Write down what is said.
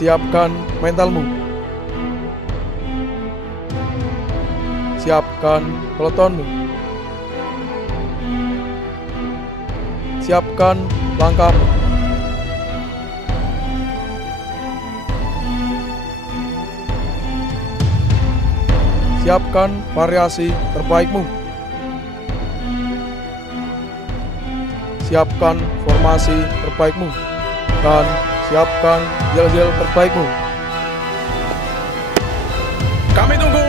Siapkan mentalmu. Siapkan pelotonmu. Siapkan langkahmu. Siapkan variasi terbaikmu. Siapkan formasi terbaikmu. Dan siapkan yel-yel terbaikmu. Kami tunggu